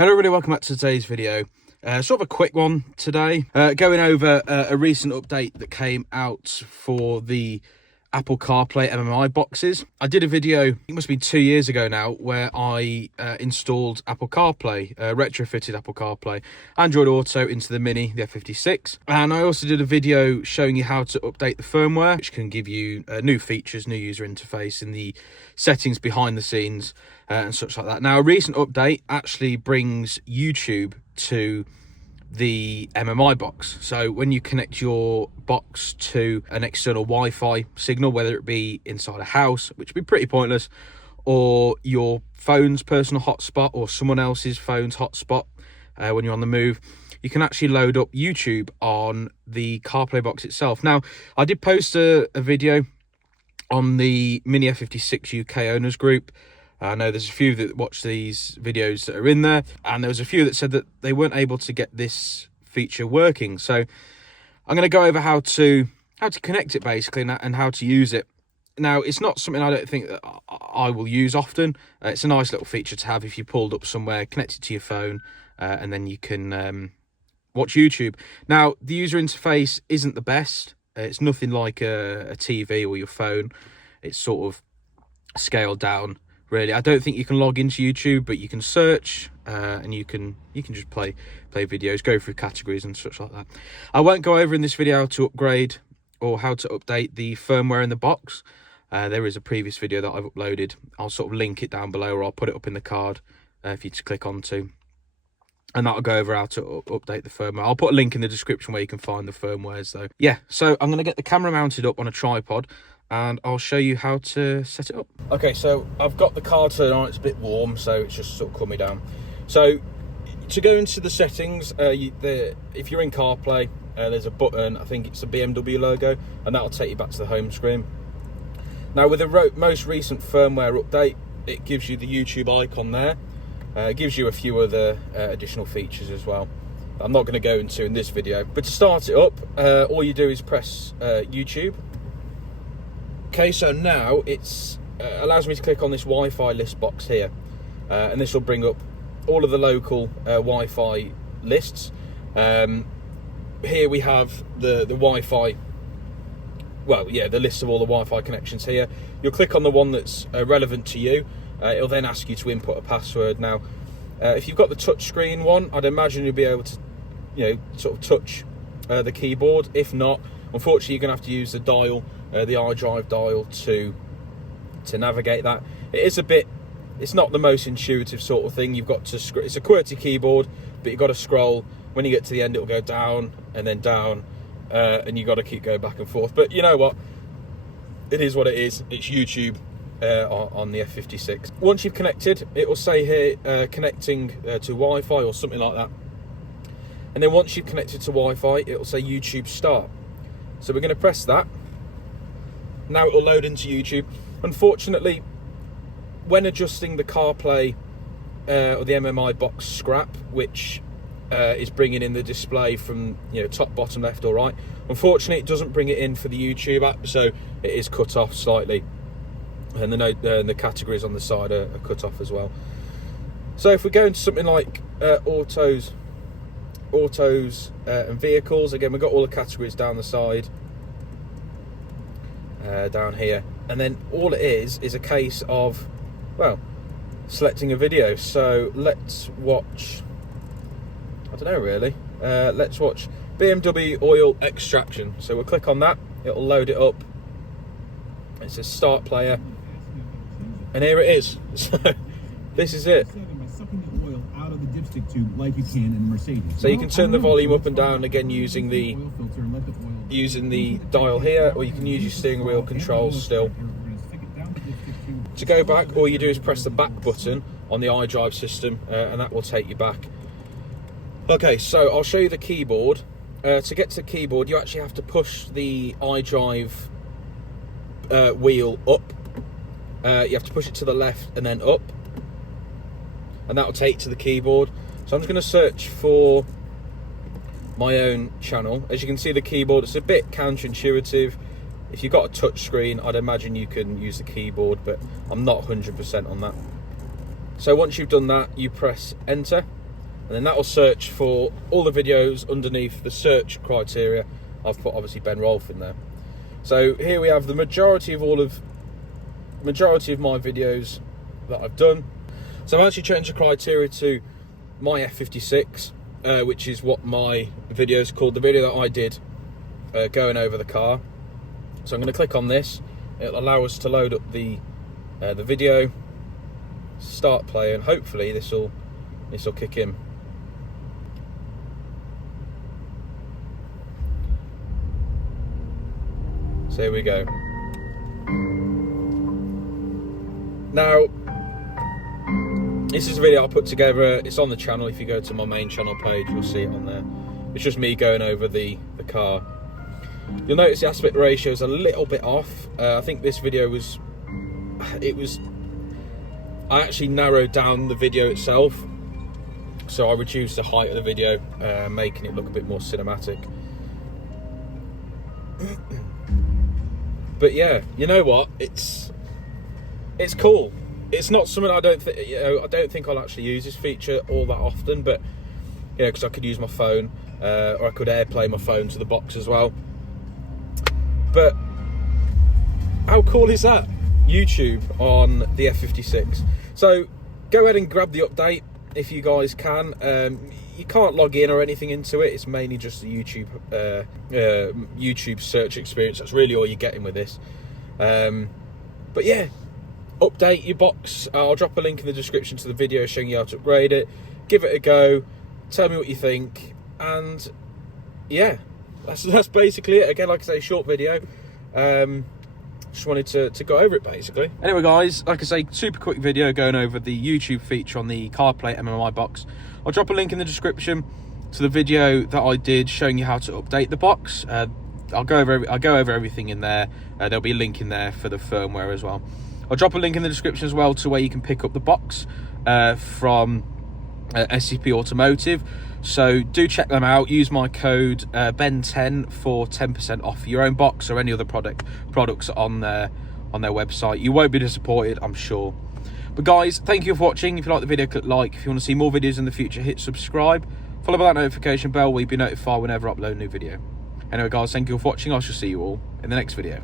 Hello everybody, welcome back to today's video. Sort of a quick one today, going over a recent update that came out for the Apple CarPlay MMI boxes. I did a video, it must be 2 years ago now, where I installed Apple CarPlay, retrofitted Apple CarPlay, Android Auto into the Mini, the F56. And I also did a video showing you how to update the firmware, which can give you new features, new user interface in the settings behind the scenes and such like that. Now, a recent update actually brings YouTube to the MMI box. So when you connect your box to an external Wi-Fi signal, whether it be inside a house, which would be pretty pointless, or your phone's personal hotspot or someone else's phone's hotspot when you're on the move, you can actually load up YouTube on the CarPlay box itself. Now, I did post a video on the Mini F56 UK owners group. I know there's a few that watch these videos that are in there, and there was a few that said that they weren't able to get this feature working. So I'm going to go over how to connect it basically and how to use it. Now, it's not something I don't think that I will use often. It's a nice little feature to have if you pulled up somewhere, connect it to your phone, and then you can watch YouTube. Now, the user interface isn't the best. It's nothing like a TV or your phone. It's sort of scaled down. Really, I don't think you can log into YouTube, but you can search and you can just play videos, go through categories and such like that. I won't go over in this video how to upgrade or how to update the firmware in the box. There is a previous video that I've uploaded. I'll sort of link it down below, or I'll put it up in the card for you to click onto, and that'll go over how to update the firmware. I'll put a link in the description where you can find the firmwares though. Yeah, so I'm going to get the camera mounted up on a tripod, and I'll show you how to set it up. Okay, so I've got the car turned on. It's a bit warm, so it's just sort of cool me down. So to go into the settings, if you're in CarPlay, there's a button, I think it's a BMW logo, and that'll take you back to the home screen. Now, with the most recent firmware update, it gives you the YouTube icon there. It gives you a few other additional features as well that I'm not going to go into in this video. But to start it up, all you do is press YouTube. Okay, so now it's allows me to click on this Wi-Fi list box here, and this will bring up all of the local Wi-Fi lists. Here we have the Wi-Fi, well, yeah, the list of all the Wi-Fi connections here. You'll click on the one that's relevant to you. It'll then ask you to input a password. Now, if you've got the touchscreen one, I'd imagine you'll be able to, sort of touch the keyboard. If not, unfortunately, you're going to have to use the dial, the iDrive dial to navigate that. It is a bit, it's not the most intuitive sort of thing. You've got to, it's a QWERTY keyboard, but you've got to scroll. When you get to the end, it'll go down and then down, and you've got to keep going back and forth. But you know what? It is what it is. It's YouTube on the F56. Once you've connected, it will say here, connecting to Wi-Fi or something like that. And then once you've connected to Wi-Fi, it will say YouTube start. So we're going to press that. Now it will load into YouTube. Unfortunately, when adjusting the CarPlay or the MMI box scrap, which is bringing in the display from top, bottom, left or right, unfortunately it doesn't bring it in for the YouTube app, so it is cut off slightly, and the categories on the side are cut off as well. So if we go into something like autos and vehicles, again we've got all the categories down the side, down here, and then all it is a case of, well, selecting a video. So let's watch, I don't know really, let's watch BMW oil extraction. So we'll click on that, it'll load it up. It says start player, and here it is. So this is it. Like you can in a Mercedes. So you can turn the volume up and down again using the dial here, or you can use your steering wheel controls still. To go back, all you do is press the back button on the iDrive system, and that will take you back. Okay, so I'll show you the keyboard. To get to the keyboard, you actually have to push the iDrive wheel up. You have to push it to the left and then up, and that will take to the keyboard. So I'm just going to search for my own channel. As you can see, the keyboard, it's a bit counterintuitive. If you've got a touch screen, I'd imagine you can use the keyboard, but I'm not 100% on that. So once you've done that, you press enter, and then that will search for all the videos underneath the search criteria. I've put obviously Ben Rolfe in there. So here we have the majority of my videos that I've done. So I've actually changed the criteria to my F56, which is what my video is called, the video that I did going over the car. So I'm going to click on this. It'll allow us to load up the video, start playing. Hopefully this will kick in. So here we go. Now, this is a video I put together. It's on the channel. If you go to my main channel page, you'll see it on there. It's just me going over the car. You'll notice the aspect ratio is a little bit off. I think this video I actually narrowed down the video itself. So I reduced the height of the video, making it look a bit more cinematic. But yeah, you know what? It's cool. It's not something I don't think I'll actually use this feature all that often, but you know, because I could use my phone, or I could AirPlay my phone to the box as well. But how cool is that? YouTube on the F56. So go ahead and grab the update if you guys can. You can't log in or anything into it. It's mainly just the YouTube search experience. That's really all you're getting with this. But yeah, update your box. I'll drop a link in the description to the video showing you how to upgrade it. Give it a go. Tell me what you think. And yeah, that's basically it. Again, like I say, short video. Just wanted to go over it basically. Anyway guys, like I say, super quick video going over the YouTube feature on the CarPlay MMI box. I'll drop a link in the description to the video that I did showing you how to update the box. I'll go over everything in there. There'll be a link in there for the firmware as well. I'll drop a link in the description as well to where you can pick up the box from SCP Automotive. So do check them out. Use my code Ben10 for 10% off your own box or any other products on their website. You won't be disappointed, I'm sure. But guys, thank you for watching. If you like the video, click like. If you want to see more videos in the future, hit subscribe. Follow that notification bell where you'll be notified whenever I upload a new video. Anyway guys, thank you for watching. I shall see you all in the next video.